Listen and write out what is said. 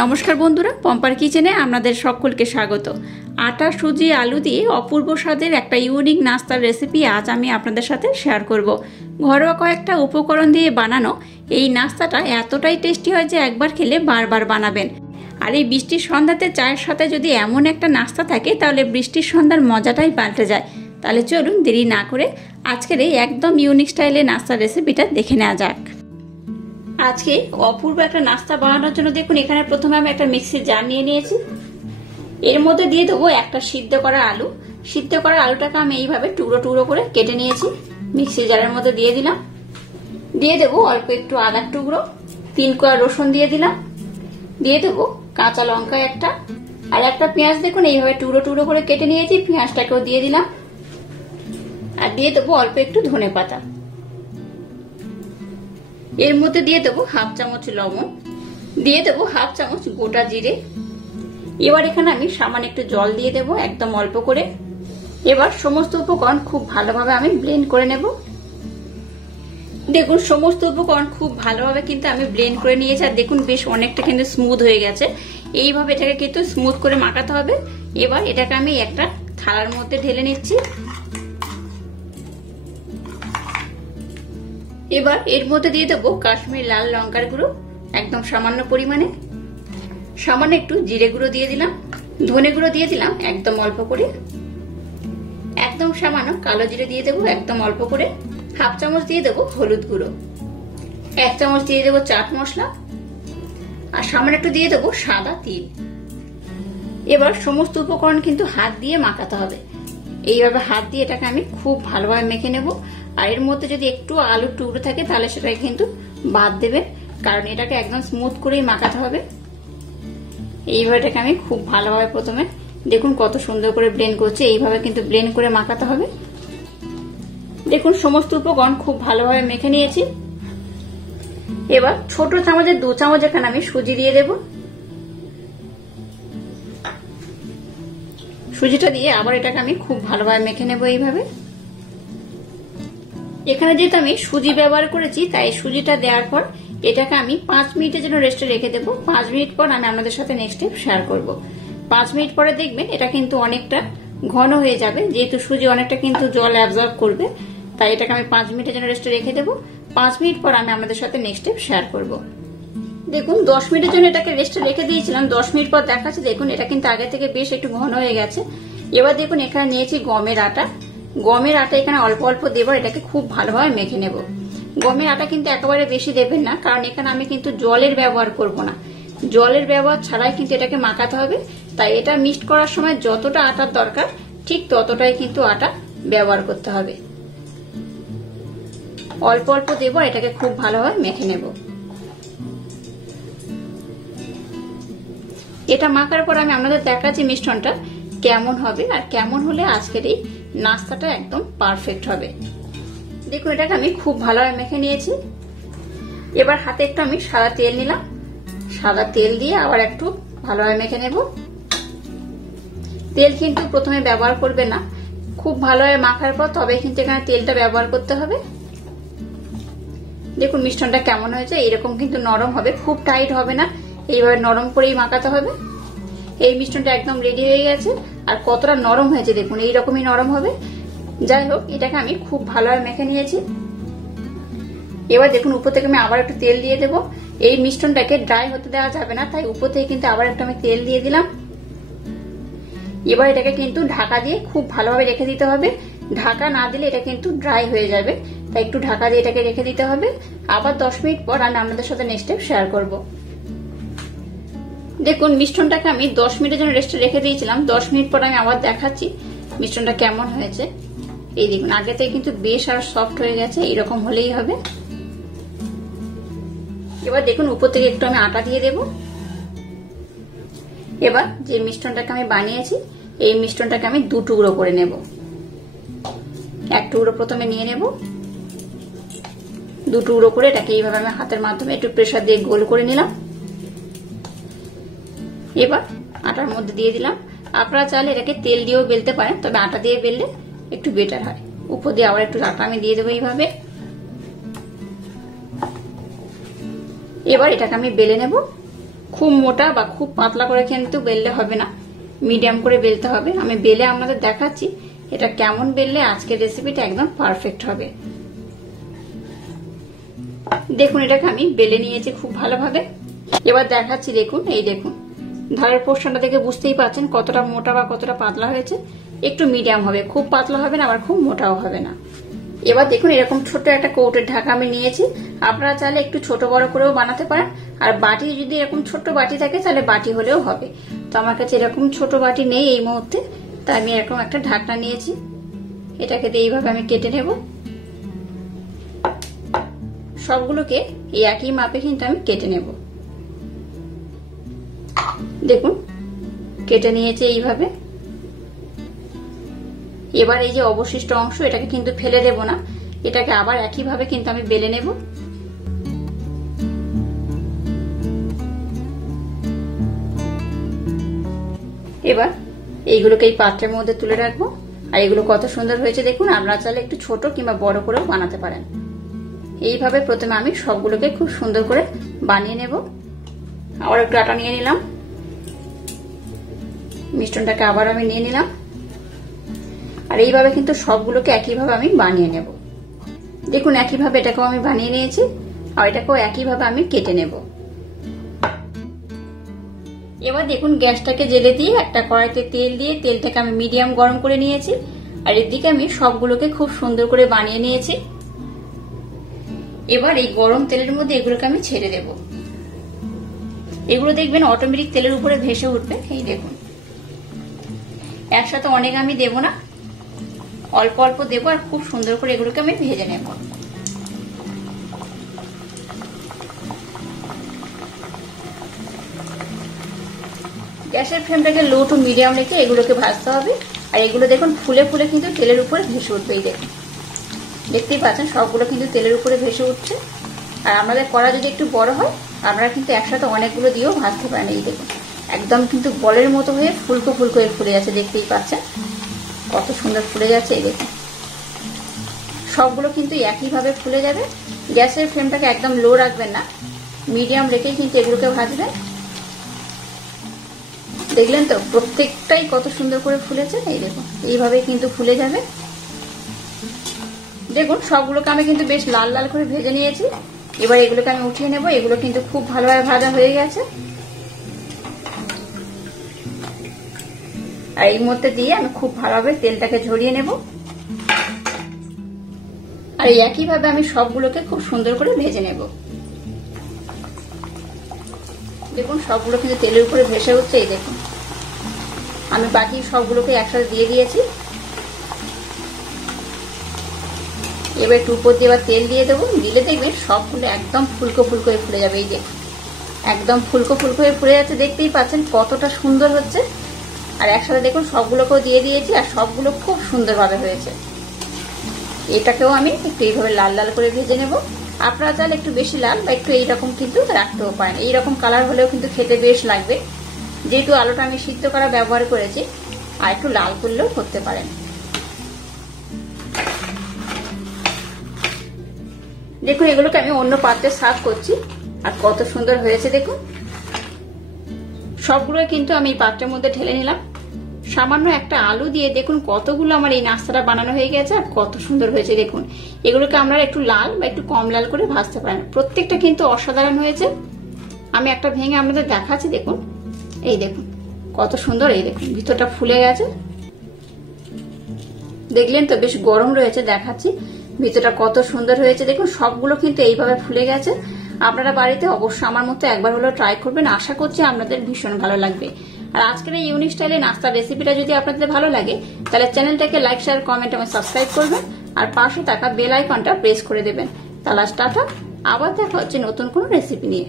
নমস্কার বন্ধুরা, পম্পার কিচেনে আপনাদের সকলকে স্বাগত। আটা, সুজি, আলু দিয়ে অপূর্ব স্বাদের একটা ইউনিক নাস্তার রেসিপি আজ আমি আপনাদের সাথে শেয়ার করব। ঘরোয়া কয়েকটা উপকরণ দিয়ে বানানো এই নাস্তাটা এতটাই টেস্টি হয় যে একবার খেলে বারবার বানাবেন। আর এই বৃষ্টির সন্ধ্যাতে চায়ের সাথে যদি এমন একটা নাস্তা থাকে তাহলে বৃষ্টির সন্ধ্যার মজাটাই পাল্টে যায়। তাহলে চলুন দেরি না করে আজকের এই একদম ইউনিক স্টাইলে নাস্তার রেসিপিটা দেখে নেওয়া যাক। আজকে অপূর্ব একটা নাস্তা বানানোর জন্য দেখুন এখানে প্রথমে আমি একটা মিক্সির জার নিয়ে নিয়েছি। এর মধ্যে দিয়ে দেবো একটা সিদ্ধ করা আলু। সিদ্ধ করা আলুটাকে আমি এইভাবে টুকরো টুকরো করে কেটে নিয়েছি, মিক্সির জারের মধ্যে দিয়ে দিলাম। দিয়ে দেবো অল্প একটু আদার টুকরো, 3 কোয়া রসুন দিয়ে দিলাম। দিয়ে দেবো কাঁচা লঙ্কা একটা, আর একটা পেঁয়াজ দেখুন এইভাবে টুকরো টুকরো করে কেটে নিয়েছি, পেঁয়াজটাকেও দিয়ে দিলাম। আর দিয়ে দেবো অল্প একটু ধনে পাতা। এর মধ্যে দিয়ে দেবো 1/2 চামচ লবণ, দিয়ে দেবো 1/2 চামচ গোটা জিরে। এবার এখানে আমি সামান্য একটু জল দিয়ে দেবো, একদম অল্প করে। এবার সমস্ত উপকরণ খুব ভালোভাবে আমি ব্লেন্ড করে নেব। দেখুন সমস্ত উপকরণ খুব ভালোভাবে কিন্তু আমি ব্লেন্ড করে নিয়েছি, আর দেখুন বেশ অনেকটা কিন্তু স্মুথ হয়ে গেছে। এইভাবে এটাকে কিন্তু স্মুথ করে মাখাতে হবে। এবার এটাকে আমি একটা থালার মধ্যে ঢেলে নিচ্ছি। এবার এর মধ্যে দিয়ে দেবো কাশ্মীরি লাল লঙ্কার গুঁড়ো, একদম সামান্য পরিমাণে। সামান্য একটু জিরে গুঁড়ো দিয়ে দিলাম, ধনে গুঁড়ো দিয়ে দিলাম একদম অল্প করে। একদম সামান্য কালো জিরে দিয়ে দেবো একদম অল্প করে। 1/2 চামচ দিয়ে দেবো হলুদ গুঁড়ো, 1 চামচ দিয়ে দেবো চাট মশলা, আর সামান্য একটু দিয়ে দেবো সাদা তিল। এবার সমস্ত উপকরণ কিন্তু হাত দিয়ে মাখাতে হবে। এইভাবে হাত দিয়ে এটাকে আমি খুব ভালোভাবে মেখে নেব। আর এর মধ্যে যদি একটু আলুর টুকরো থাকে তাহলে সেটাকে কিন্তু বাদ দেবেন, কারণ এটাকে একদম স্মুথ করেই মাখাতে হবে। এইভাবে এটাকে আমি খুব ভালোভাবে প্রথমে দেখুন কত সুন্দর করে ব্লেন্ড করছে, এইভাবে কিন্তু ব্লেন্ড করে মাখাতে হবে। দেখুন সমস্ত উপকরণ খুব ভালোভাবে মেখে নিয়েছি। এবার ছোট চামচের 2 চামচ এখানে আমি সুজি দিয়ে দেব। সুজিটা দিয়ে আবার এটাকে আমি খুব ভালোভাবে মেখে নেব এইভাবে। এখানে যেহেতু আমি সুজি ব্যবহার করেছি তাই সুজিটা দেওয়ার পর এটাকে আমি 5 মিনিটের জন্য রেস্টে রেখে দেবো। 5 মিনিট পর আমি আপনাদের সাথে নেক্সট স্টেপ শেয়ার করব। 5 মিনিট পরে দেখবেন এটা কিন্তু অনেকটা ঘন হয়ে যাবে, যেহেতু সুজি অনেকটা কিন্তু জল অ্যাবজর্ব করবে, তাই এটাকে আমি 5 মিনিটের জন্য রেস্টে রেখে দেবো। 5 মিনিট পর আমি আপনাদের সাথে নেক্সট স্টেপ শেয়ার করব। দেখুন 10 মিনিটের জন্য এটাকে রেস্টে রেখে দিয়েছিলাম। 10 মিনিট পর দেখাচ্ছে দেখুন এটা কিন্তু আগে থেকে বেশ একটু ঘন হয়ে গেছে। এবার দেখুন এখানে নিয়েছি গমের আটা। গমের আটা এখানে অল্প অল্প দেবো, এটাকে খুব ভালোভাবে মেখে নেব। গমের আটা কিন্তু একেবারে বেশি দেবেন না, কারণ এখানে আমি কিন্তু জলের ব্যবহার করব না। জলের ব্যবহার ছাড়াই কিন্তু এটাকে মাখাতে হবে, তাই এটা মিক্সড করার সময় যতটা আটার দরকার ঠিক ততটাই কিন্তু আটা ব্যবহার করতে হবে। অল্প অল্প দেবো, এটাকে খুব ভালোভাবে মেখে নেব। এটা মাখার পর আমি আপনাদের দেখাচ্ছি মিশ্রণটা কেমন হবে, আর কেমন হলে আজকের এই নাস্তাটা একদম পারফেক্ট হবে। দেখুন এটাকে আমি খুব ভালোভাবে মেখে নিয়েছি। এবার হাতে একটু আমি সাদা তেল নিলাম, সাদা তেল দিয়ে আবার একটু ভালোভাবে মেখে নেব। তেল কিন্তু প্রথমে ব্যবহার করবে না, খুব ভালোভাবে মাখার পর তবে কিন্তু এখানে তেলটা ব্যবহার করতে হবে। দেখুন মিশ্রণটা কেমন হয়েছে, এরকম কিন্তু নরম হবে, খুব টাইট হবে না, এইভাবে নরম করেই মাখাতে হবে। এই মিশ্রণটা একদম রেডি হয়ে গেছে, আর কতটা নরম হয়েছে দেখুন, এইরকমই নরম হবে। যাই হোক এটাকে আমি খুব ভালোভাবে মেখে নিয়েছি। এবার দেখুন উপর থেকে আমি আবার একটু তেল দিয়ে দেব। এই মিশ্রণটাকে ড্রাই হতে দেওয়া যাবে না, তাই উপর থেকে কিন্তু আবার একটু আমি তেল দিয়ে দিলাম। এবার এটাকে কিন্তু ঢাকা দিয়ে খুব ভালোভাবে রেখে দিতে হবে। ঢাকা না দিলে এটা কিন্তু ড্রাই হয়ে যাবে, তাই একটু ঢাকা দিয়ে এটাকে রেখে দিতে হবে। আবার 10 মিনিট পর আমি আপনাদের সাথে নেক্সট স্টেপ শেয়ার করব। দেখুন মিশ্রণটাকে আমি 10 মিনিটের জন্য রেস্টে রেখে দিয়েছিলাম। 10 মিনিট পর আমি আবার দেখাচ্ছি মিশ্রণটা কেমন হয়েছে। এই দেখুন আগে থেকে কিন্তু বেশ আর সফট হয়ে গেছে, এরকম হলেই হবে। এবার দেখুন উপর থেকে একটু আমি আটা দিয়ে দেব। এবার যে মিশ্রণটাকে আমি বানিয়েছি এই মিশ্রণটাকে আমি 2 টুকরো করে নেব। 1 টুকরো প্রথমে নিয়ে নেব, 2 টুকরো করে এটাকে এইভাবে আমি হাতের মাধ্যমে একটু প্রেসার দিয়ে গোল করে নিলাম। এবার আটার মধ্যে দিয়ে দিলাম। আপনারা চাইলে এটাকে তেল দিয়েও বেলতে পারেন, তবে আটা দিয়ে বেললে একটু বেটার হয়। উপর দিয়ে আবার একটু আটা আমি দিয়ে দেবো এইভাবে। এবার এটাকে আমি বেলে নেব। খুব মোটা বা খুব পাতলা করে কিন্তু বেললে হবে না, মিডিয়াম করে বেলতে হবে। আমি বেলে আপনাদের দেখাচ্ছি এটা কেমন বেললে আজকের রেসিপিটা একদম পারফেক্ট হবে। দেখুন এটাকে আমি বেলে নিয়েছি খুব ভালোভাবে। এবার দেখাচ্ছি, দেখুন এই দেখুন ধারের পোর্শনটা দেখে বুঝতেই পারছেন কতটা মোটা বা কতটা পাতলা হয়েছে। একটু মিডিয়াম হবে, খুব পাতলা হবে না আবার খুব মোটাও হবে না। এবার দেখুন এরকম ছোট একটা কৌটোর ঢাকা আমি নিয়েছি। আপনারা চাইলে একটু ছোট বড় করেও বানাতে পারেন, আর বাটি যদি এরকম ছোট বাটি থাকে তাহলে বাটি হলেও হবে। তো আমার কাছে এরকম ছোট বাটি নেই এই মুহূর্তে, তাই আমি এরকম একটা ঢাকনা নিয়েছি। এটাকে দিয়ে এইভাবে আমি কেটে নেব। সবগুলোকে এই একই মাপে কিন্তু আমি কেটে নেব। দেখুন কেটে নিয়েছে এইভাবে। এবার এই যে অবশিষ্ট অংশ এটাকে কিন্তু ফেলে দেব না, এটাকে আবার একইভাবে কিন্তু আমি বেলে নেব। এবার এইগুলোকে এই পাত্রের মধ্যে তুলে রাখবো। আর এগুলো কত সুন্দর হয়েছে দেখুন। আপনারা চাইলে একটু ছোট কিংবা বড় করেও বানাতে পারেন। এইভাবে প্রথমে আমি সবগুলোকে খুব সুন্দর করে বানিয়ে নেব। আবার একটু আটা নিয়ে নিলাম, মিষ্টনটাকে আবার আমি নিয়ে নিলাম। আর এইভাবে কিন্তু সবগুলোকে একইভাবে আমি বানিয়ে নেব। দেখুন একইভাবে এটাকেও আমি বানিয়ে নিয়েছি, আর এটাকেও একইভাবে আমি কেটে নেব। এবার দেখুন গ্যাসটাকে জেলে দিয়ে একটা কড়াইতে তেল দিয়ে তেলটাকে আমি মিডিয়াম গরম করে নিয়েছি। আর এদিকে আমি সবগুলোকে খুব সুন্দর করে বানিয়ে নিয়েছি। এবার এই গরম তেলের মধ্যে এগুলোকে আমি ছেড়ে দেব। এগুলো দেখবেন অটোমেটিক তেলের উপরে ভেসে উঠবে। এই দেখুন একসাথে অনেক আমি দেব না, অল্প অল্প দেবো, আর খুব সুন্দর করে এগুলোকে আমি ভেজে নেব। গ্যাসের ফ্লেমটাকে লো টু মিডিয়াম রেখে এগুলোকে ভাজতে হবে। আর এগুলো দেখুন ফুলে ফুলে কিন্তু তেলের উপরে ভেসে উঠবে। এই দেখুন দেখতেই পাচ্ছেন সবগুলো কিন্তু তেলের উপরে ভেসে উঠছে। আর আমাদের কড়া যদি একটু বড় হয় আপনারা কিন্তু একসাথে অনেকগুলো দিয়েও ভাজতে পারেন। এই দেখুন একদম কিন্তু বলের মতো হয়ে ফুলকো ফুলকো হয়ে ফুলে যাচ্ছে, দেখতেই পাচ্ছেন কত সুন্দর ফুলে যাচ্ছে। এই দেখুন সবগুলো কিন্তু একইভাবে ফুলে যাবে। গ্যাসের ফ্লেমটাকে একদম লো রাখবেন না, মিডিয়াম রেখেই কিন্তু এগুলোকে ভাজবেন। দেখলেন তো প্রত্যেকটাই কত সুন্দর করে ফুলেছে। এই দেখুন এইভাবে কিন্তু ফুলে যাবে। দেখুন সবগুলোকে আমি কিন্তু বেশ লাল লাল করে ভেজে নিয়েছি। এবার এগুলোকে আমি উঠিয়ে নেব। এগুলো কিন্তু খুব ভালোভাবে ভাজা হয়ে গেছে। আর এই মধ্যে দিয়ে আমি খুব ভালোভাবে তেলটাকে ঝরিয়ে নেব। আর এই একইভাবে আমি সবগুলোকে খুব সুন্দর করে ভেজে নেব। দেখুন সবগুলো কিন্তু তেলের উপরে ভেসে উঠছে। এই দেখুন আমি বাকি সবগুলোকে একসাথে দিয়ে দিয়েছি। এবার একটু উপর দিয়ে আবার তেল দিয়ে দেবো। দিলে দেখবেন সবগুলো একদম ফুলকো ফুলকো হয়ে ফুলে যাবে। এই দেখুন একদম ফুলকো ফুলকো হয়ে ফুলে যাচ্ছে, দেখতেই পাচ্ছেন কতটা সুন্দর হচ্ছে। আর একসাথে দেখুন সবগুলোকেও দিয়ে দিয়েছি, আর সবগুলো খুব সুন্দরভাবে হয়েছে। এটাকেও আমি একটু এইভাবে লাল লাল করে ভেজে নেব। আপনারা চাইলে একটু বেশি লাল বা একটু এইরকম কিন্তু রাখতেও পারেন। এইরকম কালার হলেও কিন্তু খেতে বেশ লাগবে। যেহেতু আলুটা আমি সিদ্ধ করা ব্যবহার করেছি, আর একটু লাল করলেও করতে পারেন। দেখুন এগুলোকে আমি অন্য পাত্রে সার্ভ করছি, আর কত সুন্দর হয়েছে দেখুন। সবগুলো কিন্তু আমি এই পাত্রের মধ্যে ঢেলে নিলাম। সামান্য একটা আলু দিয়ে দেখুন কতগুলো আমার এই নাস্তাটা বানানো হয়ে গেছে, আর কত সুন্দর হয়েছে দেখুন। এগুলোকে আপনারা একটু লাল বা একটু কম লাল করে ভাজতে পারেন। প্রত্যেকটা কিন্তু অসাধারণ হয়েছে। আমি একটা ভেঙে আপনাদের দেখাচ্ছি। দেখুন এই দেখুন কত সুন্দর। এই দেখুন ভিতরটা ফুলে গেছে, দেখলেন তো বেশ গরম রয়েছে। দেখাচ্ছি ভিতরটা কত সুন্দর হয়েছে দেখুন। সবগুলো কিন্তু এইভাবে ফুলে গেছে। আপনারা বাড়িতে অবশ্যই আমার মতো একবার হলেও ট্রাই করবেন। আশা করছি আপনাদের ভীষণ ভালো লাগবে। আর আজকের এই ইউনিক স্টাইলে নাস্তার রেসিপিটা যদি আপনাদের ভালো লাগে তাহলে চ্যানেলটাকে লাইক শেয়ার কমেন্ট এবং সাবস্ক্রাইব করবেন, আর পাশে থাকা বেল আইকনটা প্রেস করে দেবেন। তাহলে টাটা, আবার দেখা হচ্ছে নতুন কোনো রেসিপি নিয়ে।